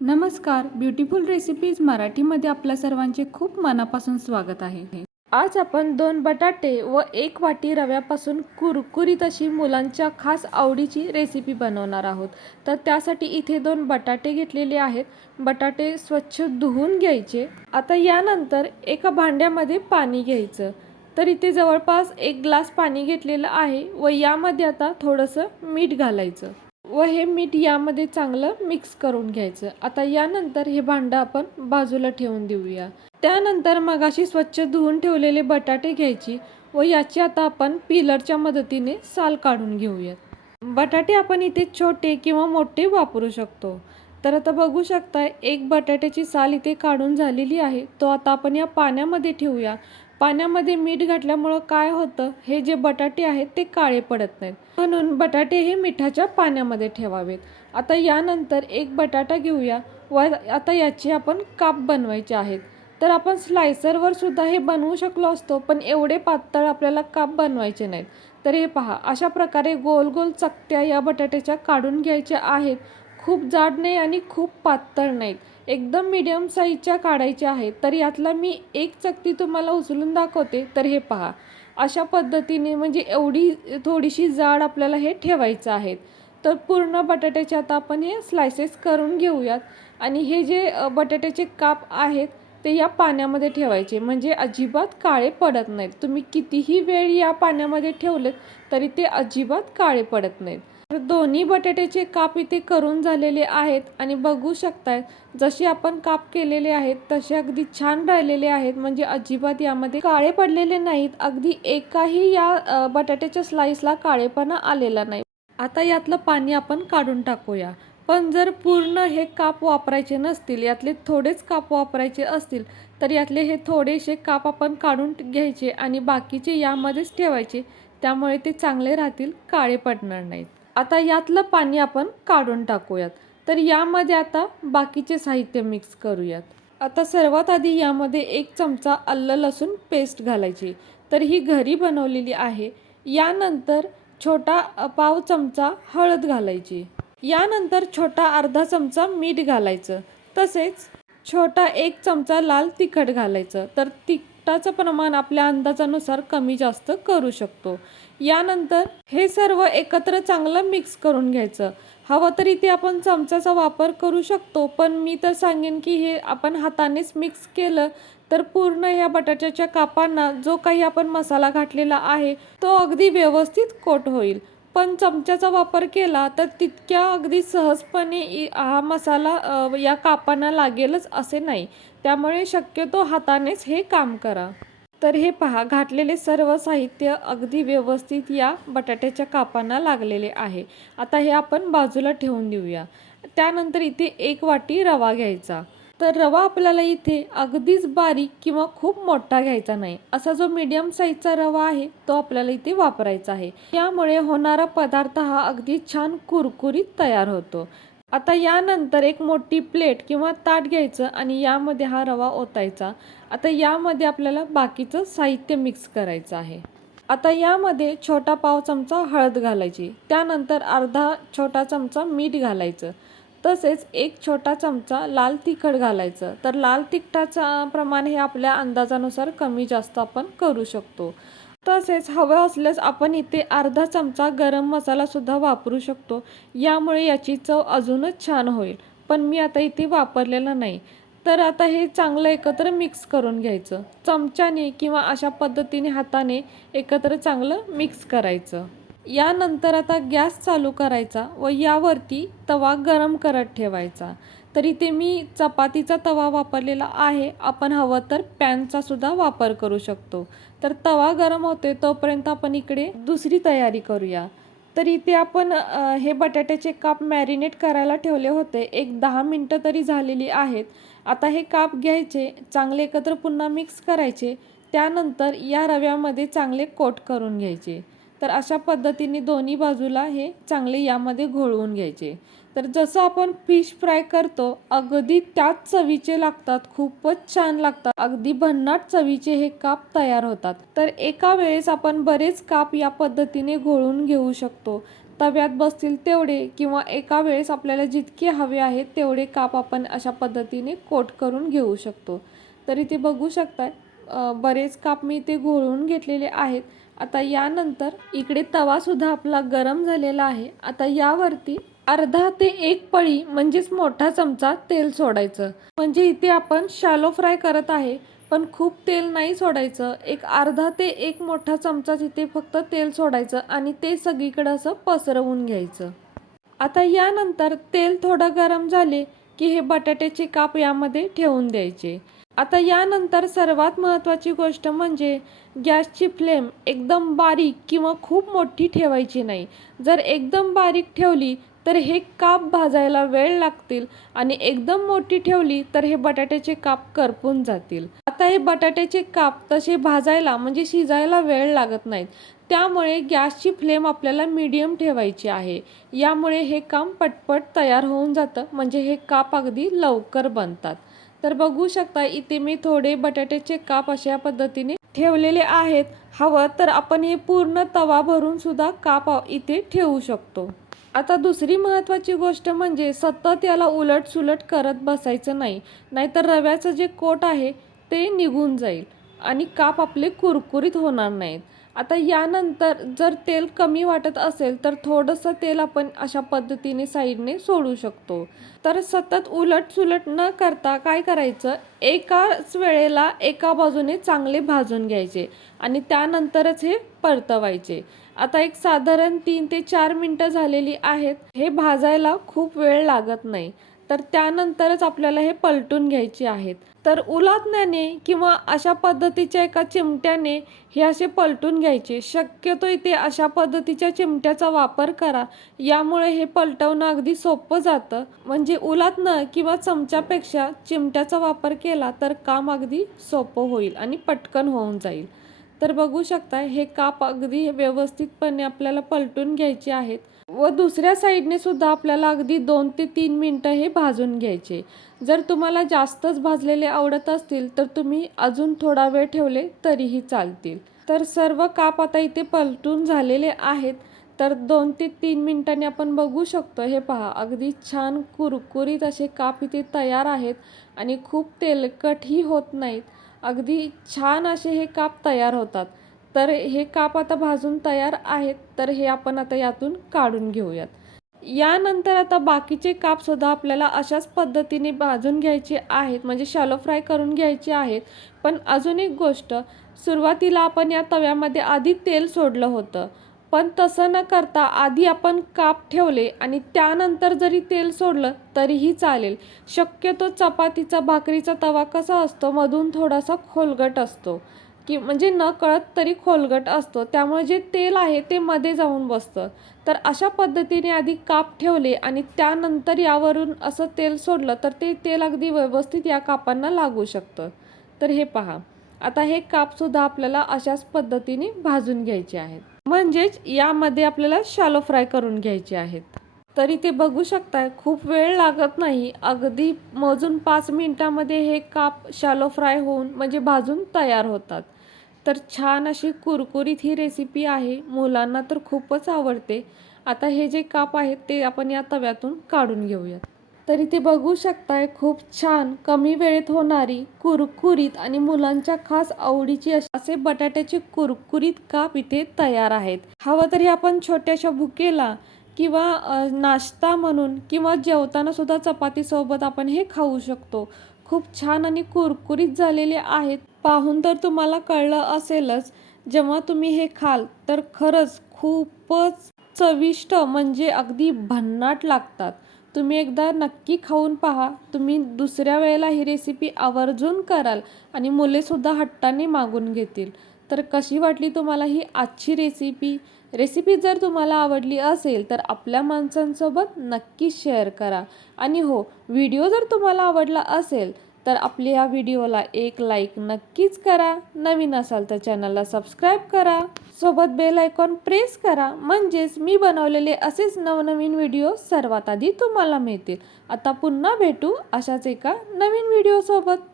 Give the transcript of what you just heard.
नमस्कार beautiful recipes मराठीमध्ये आपल्या सर्वांचे खूप मनापासून स्वागत आहे. आज आपण दोन बटाटे व एक वाटी रव्यापासून कुरकुरीत अशी मुलांच्या खास आवडीची रेसिपी बनवणार आहोत. तर त्यासाठी इथे दोन बटाटे घेतलेले आहेत. बटाटे स्वच्छ धुवून घ्यायचे. आता यानंतर एका भांड्यामध्ये पाणी घ्यायचं. तर इथे जवळपास एक ग्लास पाणी घेतलेलं आहे व यामध्ये आता थोडंसं मीठ घालायचं. व हे मीठ यामध्ये चांगलं मिक्स करून घ्यायचं. आता यानंतर हे भांडं आपण बाजूला ठेवून देऊया. त्यानंतर मगाशी स्वच्छ धुवून ठेवलेले बटाटे घ्यायची व याची आता आपण पिलरच्या मदतीने साल काढून घेऊयात. बटाटे आपण इथे छोटे किंवा मोठे वापरू शकतो. तर आता बघू शकता एक बटाट्याची साल इथे काढून झालेली आहे. तो आता आपण या पाण्यामध्ये ठेवूया. पाण्यामध्ये मीठ घातल्यामुळं काय होतं? हे जे बटाटे आहेत ते काळे पडत नाहीत. म्हणून बटाटे हे मिठाच्या पाण्यामध्ये ठेवावेत. आता यानंतर एक बटाटा घेऊया व आता याची आपण काप बनवायचे आहेत. तर आपण स्लायसरवर सुद्धा हे बनवू शकलो असतो पण एवढे पातळ आपल्याला काप बनवायचे नाहीत. तर हे पहा अशा प्रकारे गोल गोल चकत्या या बटाट्याच्या काढून घ्यायच्या आहेत. खूप जाड नाही आणि खूप पातळ नाहीत. एकदम मीडियम साईजच्या काढायच्या आहेत. तर यातला मी एक चकती तुम्हाला उचलून दाखवते तर हे पहा. अशा पद्धतीने म्हणजे एवढी थोडीशी जाड आपल्याला हे ठेवायचं आहे. तर पूर्ण बटाट्याचे आता आपण हे स्लायसेस करून घेऊयात. आणि हे जे बटाट्याचे काप आहेत ते या पाण्यामध्ये ठेवायचे. म्हणजे अजिबात काळे पडत नाहीत. तुम्ही कितीही वेळ या पाण्यामध्ये ठेवलेत तरी ते अजिबात काळे पडत नाहीत. तर दोन्ही बटाट्याचे काप इथे करून झालेले आहेत आणि बघू शकताय जसे आपण काप केलेले आहेत तसे अगदी छान राहिलेले आहेत. म्हणजे अजिबात यामध्ये काळे पडलेले नाहीत. अगदी एकाही या बटाट्याच्या स्लाईसला काळेपणा आलेला नाही. आता यातलं पाणी आपण काढून टाकूया. पण जर पूर्ण हे काप वापरायचे नसतील यातले थोडेच काप वापरायचे असतील तर यातले हे थोडेसे काप आपण काढून घ्यायचे आणि बाकीचे यामध्येच ठेवायचे. त्यामुळे ते चांगले राहतील काळे पडणार नाहीत. आता यातलं पाणी आपण काढून टाकूयात. तर यामध्ये आता बाकीचे साहित्य मिक्स करूयात. आता सर्वात आधी यामध्ये एक चमचा आलं लसूण पेस्ट घालायची. तर ही घरी बनवलेली आहे. यानंतर छोटा पाव चमचा हळद घालायची. यानंतर छोटा अर्धा चमचा मीठ घालायचं. तसेच छोटा एक चमचा लाल तिखट घालायचं. तर तिखटाचं प्रमाण आपल्या अंदाजानुसार कमी जास्त करू शकतो. यानंतर हे सर्व एकत्र चांगलं मिक्स करून घ्यायचं. हवं तर इथे आपण चमच्याचा वापर करू शकतो पण मी तर सांगेन की हे आपण हातानेच मिक्स केलं तर पूर्ण ह्या बटाट्याच्या कापांना जो काही आपण मसाला घातलेला आहे तो अगदी व्यवस्थित कोट होईल. पण चमच्याचा वापर केला तर तितक्या अगदी सहजपणे इ- हा मसाला या कापांना लागेलच असे नाही. त्यामुळे शक्यतो हातानेच हे काम करा. तर हे पहा घातलेले सर्व साहित्य अगदी व्यवस्थित या बटाट्याच्या कापांना लागलेले आहे. आता हे आपण बाजूला ठेवून देऊया. त्यानंतर इथे एक वाटी रवा घ्यायचा. तर रवा आपल्याला इथे अगदीच बारीक किंवा खूप मोठा घ्यायचा नाही. असा जो मीडियम साईजचा रवा आहे तो आपल्याला इथे वापरायचा आहे. यामुळे होणारा पदार्थ हा अगदी छान कुरकुरीत तयार होतो. आता यानंतर एक मोठी प्लेट किंवा ताट घ्यायचं आणि यामध्ये हा रवा ओतायचा. आता यामध्ये आपल्याला बाकीचं साहित्य मिक्स करायचं आहे. आता यामध्ये छोटा पाव चमचा हळद घालायची. त्यानंतर अर्धा छोटा चमचा मीठ घालायचं. तसेच एक छोटा चमचा लाल तिखट घालायचं. तर लाल तिखटाचा प्रमाण हे आपल्या अंदाजानुसार कमी जास्त आपण करू शकतो. तसेच हवं असल्यास आपण इथे अर्धा चमचा गरम मसालासुद्धा वापरू शकतो. यामुळे याची चव अजूनच छान होईल. पण मी आता इथे वापरलेलं नाही. तर आता हे चांगलं एकत्र मिक्स करून घ्यायचं. चमच्याने किंवा अशा पद्धतीने हाताने एकत्र चांगलं मिक्स करायचं. यानंतर आता गॅस चालू करायचा व यावरती तवा गरम करत ठेवायचा. तर इथे मी चपातीचा तवा वापरलेला आहे. आपण हवं तर पॅनचा सुद्धा वापर करू शकतो. तर तवा गरम होते तोपर्यंत आपण इकडे दुसरी तयारी करूया. तर इथे आपण हे बटाट्याचे काप मॅरिनेट करायला ठेवले होते. एक दहा मिनटं तरी झालेली आहेत. आता हे काप घ्यायचे चांगले एकत्र पुन्हा मिक्स करायचे. त्यानंतर या रव्यामध्ये चांगले कोट करून घ्यायचे. तर अशा पद्धतीने दोन्ही बाजूला हे चांगले यामध्ये घोळवून घ्यायचे. तर जसं आपण फिश फ्राय करतो अगदी त्याच चवीचे लागतात खूपच छान लागतात. अगदी भन्नाट चवीचे हे काप तयार होतात. तर एका वेळेस आपण बरेच काप या पद्धतीने घोळून घेऊ शकतो. तव्यात बसतील तेवढे किंवा एका वेळेस आपल्याला जितके हवे आहेत तेवढे काप आपण अशा पद्धतीने कोट करून घेऊ शकतो. तर इथे बघू शकताय बरेच काप मी इथे घोळून घेतलेले आहेत. आता यानंतर इकडे तवा सुद्धा आपला गरम झालेला आहे. आता यावरती अर्धा ते एक पळी म्हणजेच मोठा चमचा तेल सोडायचं. म्हणजे इथे आपण शालो फ्राय करत आहे पण खूप तेल नाही सोडायचं. एक अर्धा ते एक मोठा चमचा तिथे फक्त तेल सोडायचं आणि ते सगळीकडं असं पसरवून घ्यायचं. आता यानंतर तेल थोडं गरम झाले की हे बटाट्याचे काप यामध्ये ठेवून द्यायचे. आता यानंतर सर्वात महत्त्वाची गोष्ट म्हणजे गॅसची फ्लेम एकदम बारीक किंवा खूप मोठी ठेवायची नाही. जर एकदम बारीक ठेवली तर हे काप भाजायला वेळ लागतील आणि एकदम मोठी ठेवली तर हे बटाट्याचे काप करपून जातील. आता हे बटाट्याचे काप तसे भाजायला म्हणजे शिजायला वेळ लागत नाहीत. त्यामुळे गॅसची फ्लेम आपल्याला मीडियम ठेवायची आहे. यामुळे हे काम पटपट तयार होऊन जातं म्हणजे हे काप अगदी लवकर बनतात. तर बघू शकता इथे मी थोडे बटाट्याचे काप अशा पद्धतीने ठेवलेले आहेत. हवं तर आपण हे पूर्ण तवा भरून सुद्धा काप इथे ठेवू शकतो. आता दुसरी महत्त्वाची गोष्ट म्हणजे सतत याला उलट सुलट करत बसायचं नाही. नाहीतर रव्याचं जे कोट आहे ते निघून जाईल आणि काप आपले कुरकुरीत होणार नाहीत. आता यानंतर जर तेल कमी वाटत असेल तर थोडंसं तेल आपण अशा पद्धतीने साईडने सोडू शकतो. तर सतत उलट सुलट न करता काय करायचं? एकाच वेळेला एका बाजूने चांगले भाजून घ्यायचे आणि त्यानंतरच हे परतवायचे. आता एक साधारण तीन ते चार मिनटं झालेली आहेत. हे भाजायला खूप वेळ लागत नाही. तर त्यानंतरच आपल्याला हे पलटून घ्यायचे आहेत. तर उलातण्याने किंवा अशा पद्धतीच्या एका चिमट्याने हे असे पलटून घ्यायचे. शक्यतो इथे अशा पद्धतीच्या चिमट्याचा वापर करा. यामुळे हे पलटवणं अगदी सोपं जातं. म्हणजे उलातनं किंवा चमच्यापेक्षा चिमट्याचा वापर केला तर काम अगदी सोपं होईल आणि पटकन होऊन जाईल. तर बघू शकता हे काप अगदी व्यवस्थितपणे आपल्याला पलटून घ्यायचे आहेत. व दुसऱ्या साईडने सुद्धा आपल्याला अगदी दोन ते तीन मिनटं हे भाजून घ्यायचे. जर तुम्हाला जास्तच भाजलेले आवडत असतील तर तुम्ही अजून थोडा वेळ ठेवले तरीही चालतील. तर सर्व काप आता इथे पलटून झालेले आहेत. तर दोन ते तीन मिनिटांनी आपण बघू शकतो. हे पहा अगदी छान कुरकुरीत असे काप इथे तयार आहेत आणि खूप तेलकटही होत नाहीत. अगदी छान असे हे काप तयार होतात. तर हे काप आता भाजून तयार आहेत. तर हे आपण आता यातून काढून घेऊयात. यानंतर आता बाकीचे काप सुद्धा आपल्याला अशाच पद्धतीने भाजून घ्यायचे आहेत. म्हणजे शॅलो फ्राय करून घ्यायचे आहेत. पण अजून एक गोष्ट सुरुवातीला आपण या तव्यामध्ये आधी तेल सोडलं होतं. पण तसं न करता आधी आपण काप ठेवले आणि त्यानंतर जरी तेल सोडलं तरीही चालेल. शक्यतो चपातीचा भाकरीचा तवा कसा असतो मधून थोडासा खोलगट असतो. की म्हणजे न कळत तरी खोलगट असतो. त्यामुळे जे तेल आहे ते मध्ये जाऊन बसतं. तर अशा पद्धतीने आधी काप ठेवले आणि त्यानंतर यावरून असं तेल सोडलं तर ते तेल अगदी व्यवस्थित या कापांना लागू शकतं. तर हे पहा. आता हे कापसुद्धा आपल्याला अशाच पद्धतीने भाजून घ्यायचे आहेत. म्हणजेच यामध्ये आपल्याला शालो फ्राय करून घ्यायचे आहेत. तरी ते बघू शकताय खूप वेळ लागत नाही. अगदी मोजून पाच मिनिटामध्ये हे काप शालो फ्राय होऊन म्हणजे भाजून तयार होतात. तर छान अशी कुरकुरीत ही रेसिपी आहे. मुलांना तर खूपच आवडते. आता हे जे काप आहेत ते आपण या तव्यातून काढून घेऊयात. तर इथे बघू शकताय खूप छान कमी वेळेत होणारी कुरकुरीत आणि मुलांच्या खास आवडीची असे बटाट्याचे कुरकुरीत काप इथे तयार आहेत. हवं तरी आपण छोट्याशा भुकेला किंवा नाश्ता म्हणून किंवा जेवताना सुद्धा चपातीसोबत आपण हे खाऊ शकतो. खूप छान आणि कुरकुरीत झालेले आहेत. पाहून तर तुम्हाला कळलं असेलच जेव्हा तुम्ही हे खाल तर खरंच खूपच चविष्ट म्हणजे अगदी भन्नाट लागतात. तुम्ही एकदा नक्की खाऊन पहा. तुम्ही दुसऱ्या वेळेला ही रेसिपी आवर्जून कराल आणि मुलेसुद्धा हट्टाने मागून घेतील. तर कशी वाटली तुम्हाला ही आजची रेसिपी रेसिपी जर तुम्हाला आवडली असेल तर आपल्या माणसांसोबत नक्की शेअर करा. आणि हो व्हिडिओ जर तुम्हाला आवडला असेल तर आपल्या या व्हिडिओला एक लाईक नक्कीच करा. नवीन असाल तर चॅनलला सबस्क्राईब करा. सोबत बेल आयकॉन प्रेस करा. म्हणजेच मी बनवलेले असेच नवनवीन व्हिडिओ सर्वात आधी तुम्हाला मिळतील. आता पुन्हा भेटू अशाच एका नवीन व्हिडिओसोबत